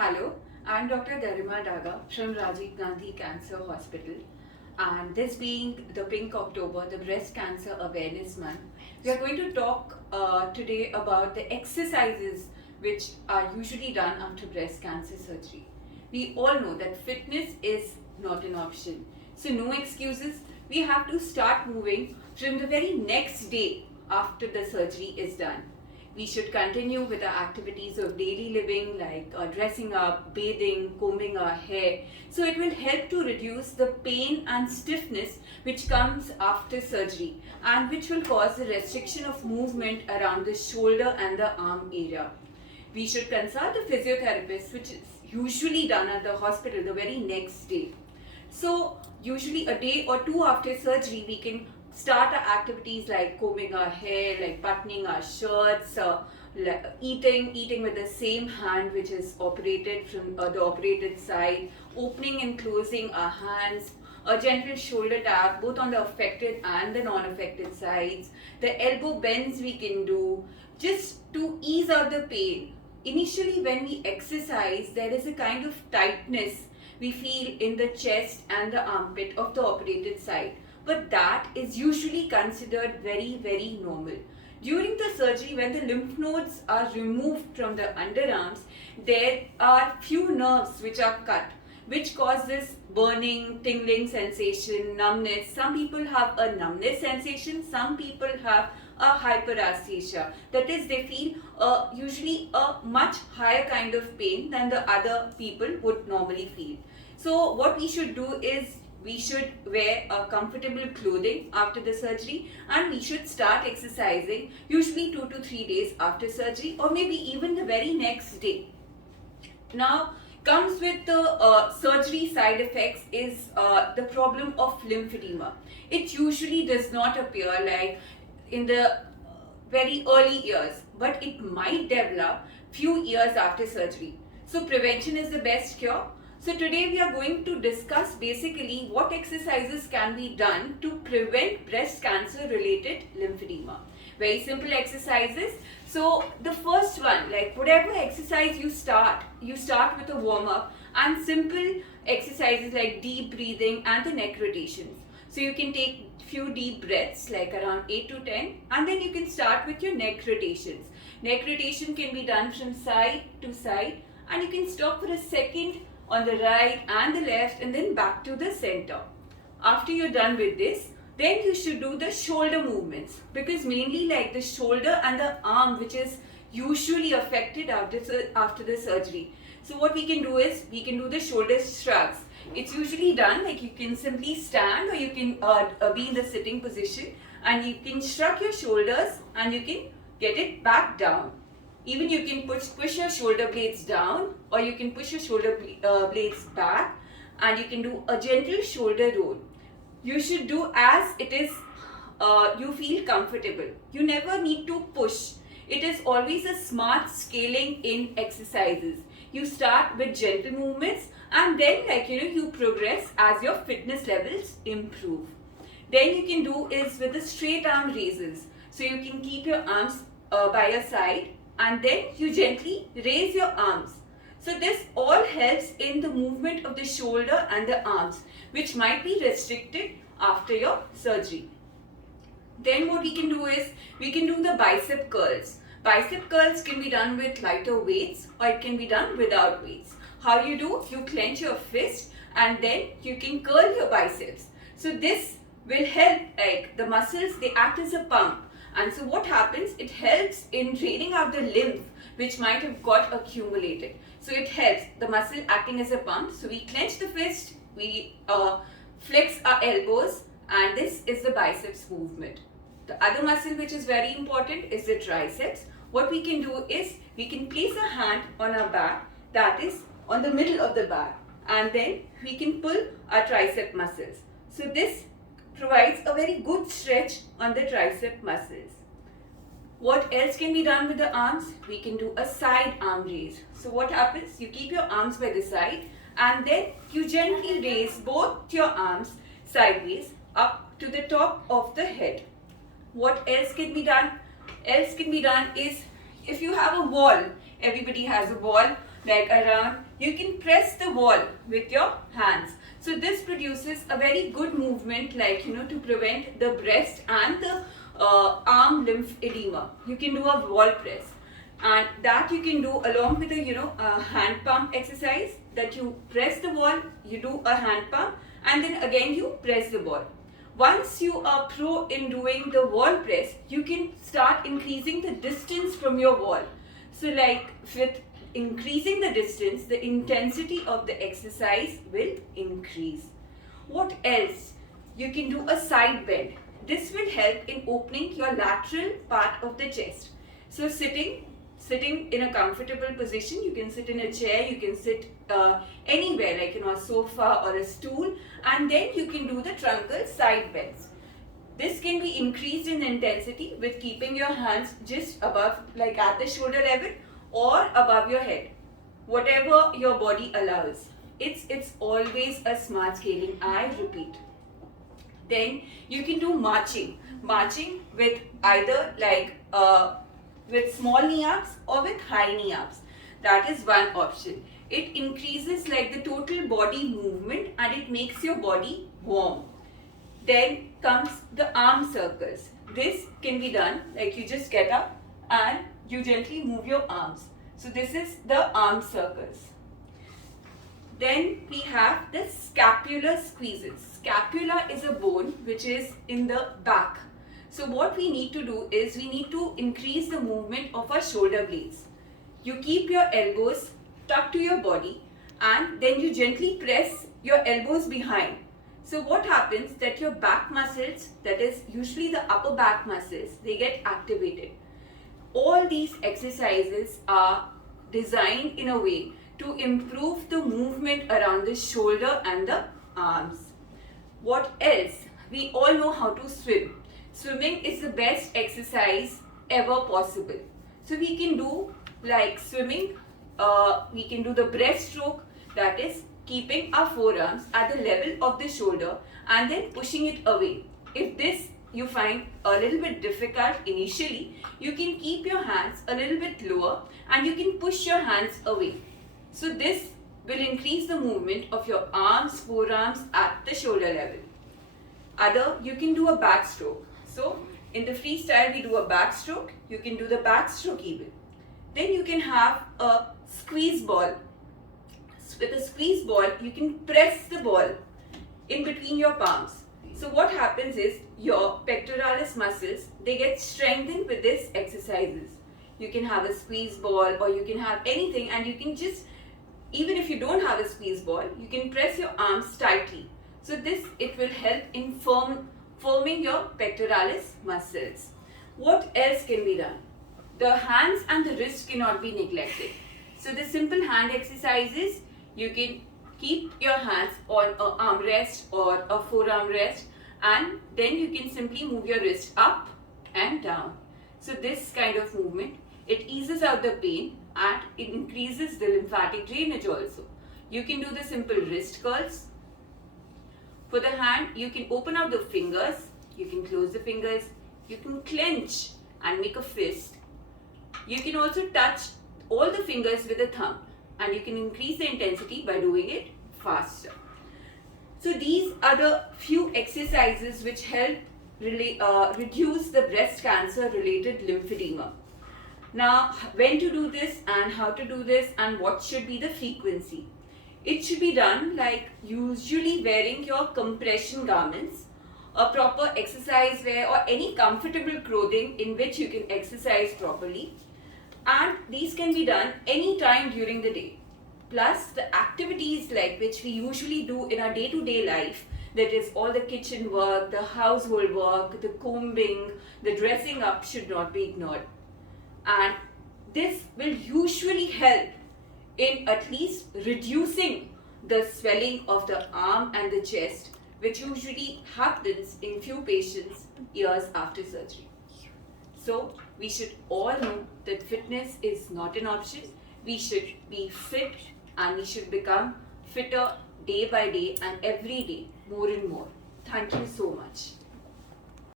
Hello, I'm Dr. Garima Daga from Rajiv Gandhi Cancer Hospital, and this being the Pink October, the Breast Cancer Awareness Month, we are going to talk today about the exercises which are usually done after breast cancer surgery. We all know that fitness is not an option, so no excuses. We have to start moving from the very next day after the surgery is done. We should continue with our activities of daily living like dressing up, bathing, combing our hair. So it will help to reduce the pain and stiffness which comes after surgery and which will cause the restriction of movement around the shoulder and the arm area. We should consult a physiotherapist, which is usually done at the hospital the very next day. So usually a day or two after surgery, we can start our activities like combing our hair, like buttoning our shirts, eating with the same hand which is operated from the operated side, opening and closing our hands, a gentle shoulder tap both on the affected and the non-affected sides, the elbow bends we can do just to ease out the pain. Initially, when we exercise, there is a kind of tightness we feel in the chest and the armpit of the operated side, but that is usually considered very normal. During the surgery, when the lymph nodes are removed from the underarms, there are few nerves which are cut, which cause this burning, tingling sensation, numbness. Some people have a numbness sensation, some people have a hyperaesthesia. That is, they feel usually a much higher kind of pain than the other people would normally feel. So what we should do is we should wear a comfortable clothing after the surgery, and we should start exercising usually 2 to 3 days after surgery, or maybe even the very next day. Now comes with the surgery side effects is the problem of lymphedema. It usually does not appear like in the very early years, but it might develop few years after surgery. So prevention is the best cure. So today we are going to discuss basically what exercises can be done to prevent breast cancer related lymphedema. Very simple exercises. So the first one, like whatever exercise you start with a warm up and simple exercises like deep breathing and the neck rotations. So you can take few deep breaths like around 8 to 10, and then you can start with your neck rotations. Neck rotation can be done from side to side, and you can stop for a second on the right and the left and then back to the center. After you're done with this, then you should do the shoulder movements, because mainly like the shoulder and the arm which is usually affected after the surgery. So what we can do is we can do the shoulder shrugs. It's usually done like you can simply stand, or you can be in the sitting position, and you can shrug your shoulders and you can get it back down. Even you can push your shoulder blades down, or you can push your shoulder blades back, and you can do a gentle shoulder roll. You should do as it is you feel comfortable. You never need to push. It is always a smart scaling in exercises. You start with gentle movements, and then you progress as your fitness levels improve. Then you can do is with the straight arm raises. So you can keep your arms by your side, and then you gently raise your arms. So this all helps in the movement of the shoulder and the arms, which might be restricted after your surgery. Then what we can do is we can do the bicep curls. Bicep curls can be done with lighter weights, or it can be done without weights. How you do? You clench your fist and then you can curl your biceps. So this will help, like the muscles, they act as a pump. And so what happens? It helps in draining out the lymph which might have got accumulated. So it helps the muscle acting as a pump. So we clench the fist, we flex our elbows, and this is the biceps movement. The other muscle which is very important is the triceps. What we can do is we can place a hand on our back, that is on the middle of the back, and then we can pull our tricep muscles. So this provides a very good stretch on the tricep muscles. What else can be done with the arms? We can do a side arm raise. So what happens? You keep your arms by the side, and then you gently raise both your arms sideways up to the top of the head. What else can be done? Else can be done is if you have a wall, everybody has a wall like around you can press the wall with your hands. So this produces a very good movement, like to prevent the breast and the arm lymphedema. You can do a wall press, and that you can do along with a hand pump exercise, that you press the wall, you do a hand pump, and then again you press the ball. Once you are pro in doing the wall press, you can start increasing the distance from your wall. So like with increasing the distance, the intensity of the exercise will increase. What else? You can do a side bend. This will help in opening your lateral part of the chest. So sitting in a comfortable position, you can sit in a chair, you can sit anywhere, like a sofa or a stool, and then you can do the truncal side bends. This can be increased in intensity with keeping your hands just above, like at the shoulder level or above your head, whatever your body allows. It's always a smart scaling, I repeat. Then you can do marching with either like with small knee ups or with high knee ups. That is one option. It increases like the total body movement and it makes your body warm. Then comes the arm circles. This can be done like you just get up and you gently move your arms. So this is the arm circles. Then we have the scapular squeezes. Scapula is a bone which is in the back. So what we need to do is we need to increase the movement of our shoulder blades. You keep your elbows tucked to your body and then you gently press your elbows behind. So what happens that your back muscles, that is usually the upper back muscles, they get activated. All these exercises are designed in a way to improve the movement around the shoulder and the arms. What else? We all know how to swim. Swimming is the best exercise ever possible. So we can do like swimming, we can do the breaststroke, that is keeping our forearms at the level of the shoulder and then pushing it away. If this you find a little bit difficult initially, you can keep your hands a little bit lower and you can push your hands away. So this will increase the movement of your arms, forearms at the shoulder level. You can do a backstroke. So in the freestyle we do a backstroke, you can do the backstroke even. Then you can have a squeeze ball. With a squeeze ball, you can press the ball in between your palms. So what happens is your pectoralis muscles, they get strengthened with these exercises. You can have a squeeze ball or you can have anything, and you can just, even if you don't have a squeeze ball, you can press your arms tightly. So this, it will help in firming your pectoralis muscles. What else can be done? The hands and the wrist cannot be neglected. So the simple hand exercises, you can keep your hands on an armrest or a forearm rest, and then you can simply move your wrist up and down. So this kind of movement, it eases out the pain and it increases the lymphatic drainage also. You can do the simple wrist curls. For the hand, you can open out the fingers, you can close the fingers, you can clench and make a fist. You can also touch all the fingers with a thumb, and you can increase the intensity by doing it faster. So these are the few exercises which help reduce the breast cancer related lymphedema. Now, when to do this and how to do this and what should be the frequency? It should be done like usually wearing your compression garments, a proper exercise wear or any comfortable clothing in which you can exercise properly. And these can be done any time during the day. Plus the activities like which we usually do in our day-to-day life, that is all the kitchen work, the household work, the combing, the dressing up should not be ignored. And this will usually help in at least reducing the swelling of the arm and the chest, which usually happens in few patients years after surgery. So we should all know that fitness is not an option. We should be fit and we should become fitter day by day and every day more and more. Thank you so much.